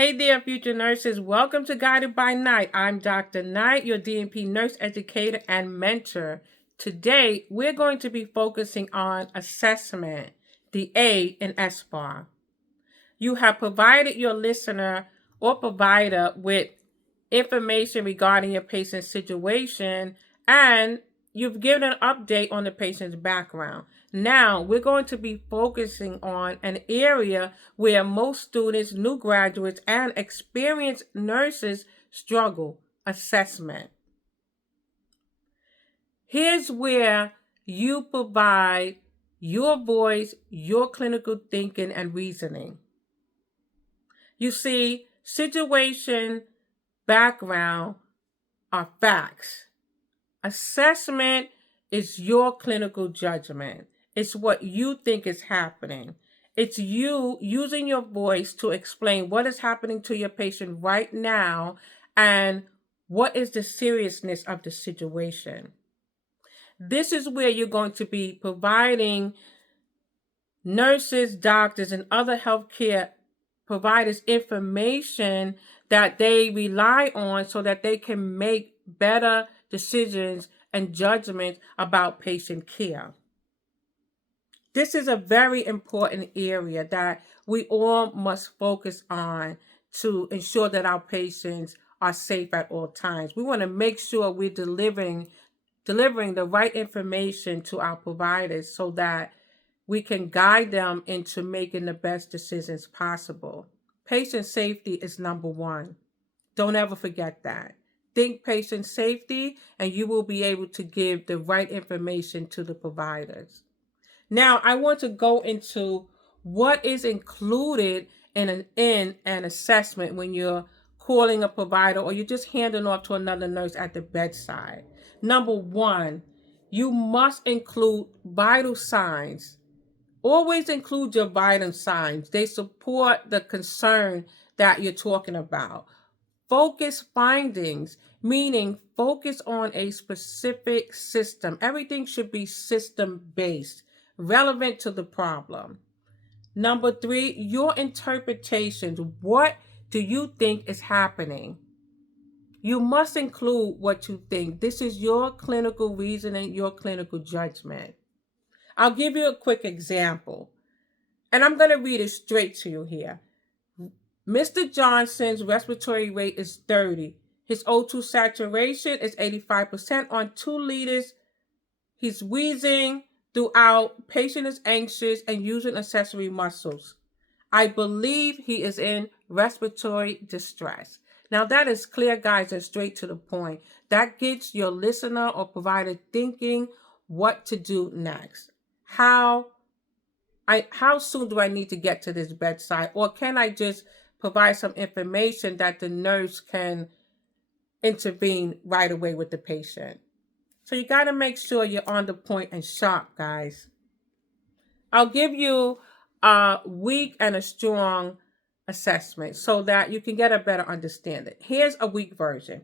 Hey there, future nurses. Welcome to Guided by Night. I'm Dr. Knight, your DNP nurse educator and mentor. Today, we're going to be focusing on assessment, the A in SBAR. You have provided your listener or provider with information regarding your patient's situation, and you've given an update on the patient's background. Now, we're going to be focusing on an area where most students, new graduates, and experienced nurses struggle: assessment. Here's where you provide your voice, your clinical thinking, and reasoning. You see, situation, background are facts. Assessment is your clinical judgment. It's what you think is happening. It's you using your voice to explain what is happening to your patient right now and what is the seriousness of the situation. This is where you're going to be providing nurses, doctors, and other healthcare providers information that they rely on so that they can make better decisions and judgments about patient care. This is a very important area that we all must focus on to ensure that our patients are safe at all times. We want to make sure we're delivering the right information to our providers so that we can guide them into making the best decisions possible. Patient safety is number one. Don't ever forget that. Think patient safety, and you will be able to give the right information to the providers. Now, I want to go into what is included in an assessment when you're calling a provider or you're just handing off to another nurse at the bedside. Number one, you must include vital signs. Always include your vital signs. They support the concern that you're talking about. Focus findings, meaning focus on a specific system. Everything should be system-based, relevant to the problem. Number three, your interpretations. What do you think is happening? You must include what you think. This is your clinical reasoning, your clinical judgment. I'll give you a quick example, and I'm going to read it straight to you here. Mr. Johnson's respiratory rate is 30. His O2 saturation is 85% on 2 liters. He's wheezing throughout. Patient is anxious and using accessory muscles. I believe he is in respiratory distress. Now that is clear, guys, and straight to the point. That gets your listener or provider thinking what to do next. How soon do I need to get to this bedside? Or can I just provide some information that the nurse can intervene right away with the patient? So you got to make sure you're on the point and sharp, guys. I'll give you a weak and a strong assessment so that you can get a better understanding. Here's a weak version.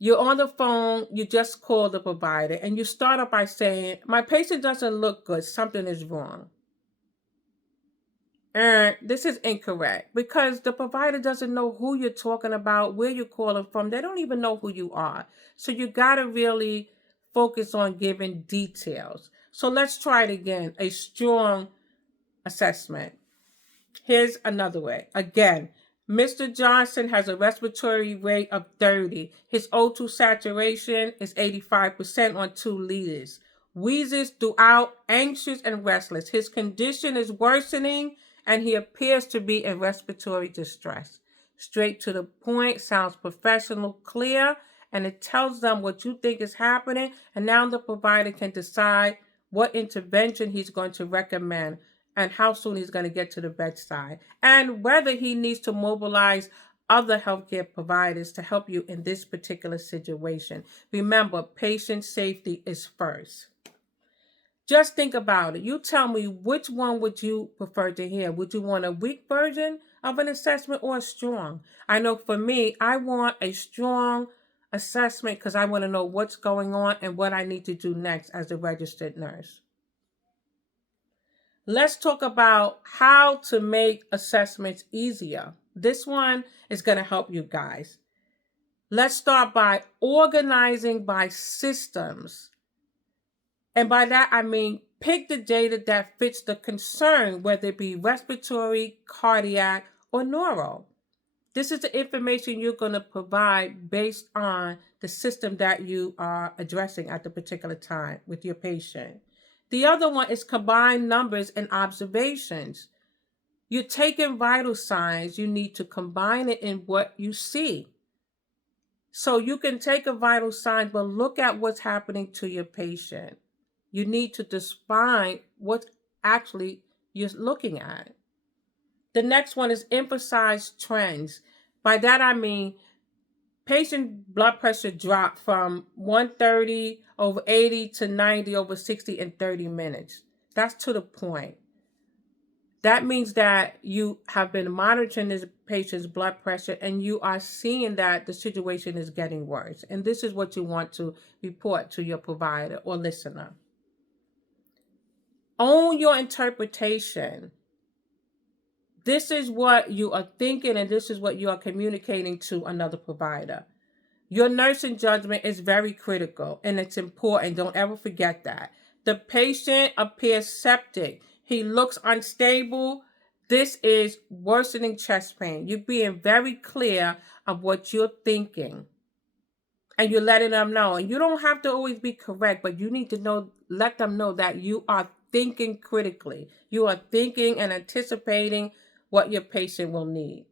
You're on the phone, you just call the provider, and you start off by saying, my patient doesn't look good, something is wrong. And this is incorrect because the provider doesn't know who you're talking about, where you're calling from. They don't even know who you are. So you got to really focus on giving details. So let's try it again, a strong assessment. Here's another way. Again, Mr. Johnson has a respiratory rate of 30. His O2 saturation is 85% on 2 liters. Wheezes throughout, anxious and restless. His condition is worsening and he appears to be in respiratory distress. Straight to the point, sounds professional, clear, and it tells them what you think is happening. And now the provider can decide what intervention he's going to recommend and how soon he's going to get to the bedside, and whether he needs to mobilize other healthcare providers to help you in this particular situation. Remember, patient safety is first. Just think about it. You tell me, which one would you prefer to hear? Would you want a weak version of an assessment or a strong? I know for me, I want a strong assessment because I want to know what's going on and what I need to do next as a registered nurse. Let's talk about how to make assessments easier. This one is going to help you guys. Let's start by organizing by systems. And by that, I mean pick the data that fits the concern, whether it be respiratory, cardiac, or neuro. This is the information you're going to provide based on the system that you are addressing at the particular time with your patient. The other one is combine numbers and observations. You're taking vital signs, you need to combine it in what you see. So you can take a vital sign, but look at what's happening to your patient. You need to define what actually you're looking at. The next one is emphasize trends. By that I mean patient blood pressure dropped from 130 over 80 to 90 over 60 in 30 minutes. That's to the point. That means that you have been monitoring this patient's blood pressure and you are seeing that the situation is getting worse. And this is what you want to report to your provider or listener. Own your interpretation. This is what you are thinking and this is what you are communicating to another provider. Your nursing judgment is very critical and it's important. Don't ever forget that. The patient appears septic. He looks unstable. This is worsening chest pain. You're being very clear of what you're thinking. And you're letting them know. And you don't have to always be correct, but you need to let them know that you are thinking critically. You are thinking and anticipating what your patient will need.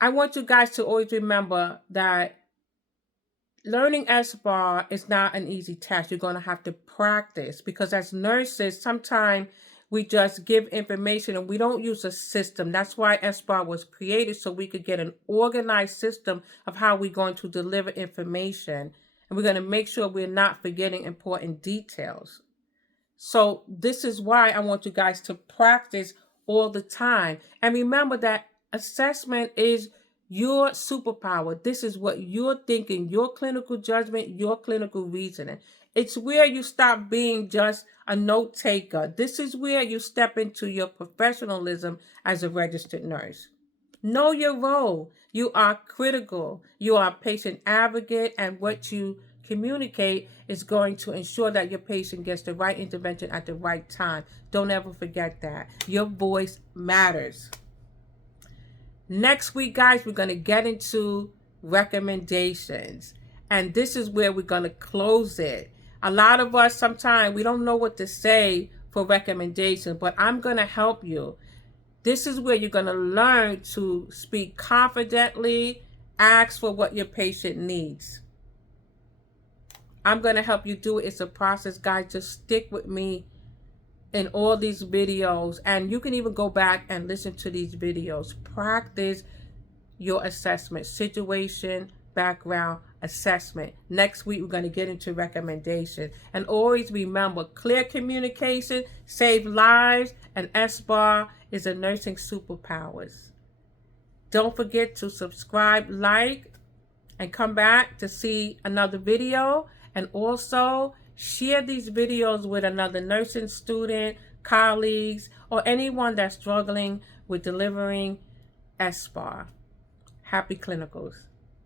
I want you guys to always remember that learning SBAR is not an easy task. You're going to have to practice because as nurses, sometimes we just give information and we don't use a system. That's why SBAR was created, so we could get an organized system of how we're going to deliver information. And we're going to make sure we're not forgetting important details. So this is why I want you guys to practice all the time. And remember that assessment is your superpower. This is what you're thinking, your clinical judgment, your clinical reasoning. It's where you stop being just a note taker. This is where you step into your professionalism as a registered nurse. Know your role. You are critical. You are a patient advocate, and what you communicate is going to ensure that your patient gets the right intervention at the right time. Don't ever forget that. Your voice matters. Next week, guys, we're going to get into recommendations. And this is where we're going to close it. A lot of us, sometimes we don't know what to say for recommendations, but I'm going to help you. This is where you're going to learn to speak confidently, ask for what your patient needs. I'm going to help you do it. It's a process, guys. Just stick with me in all these videos, and you can even go back and listen to these videos. Practice your assessment, situation, background, assessment. Next week, we're going to get into recommendation. And always remember, clear communication save lives, and SBAR is a nursing superpowers. Don't forget to subscribe, like, and come back to see another video. And also share these videos with another nursing student, colleagues, or anyone that's struggling with delivering SBAR. Happy clinicals.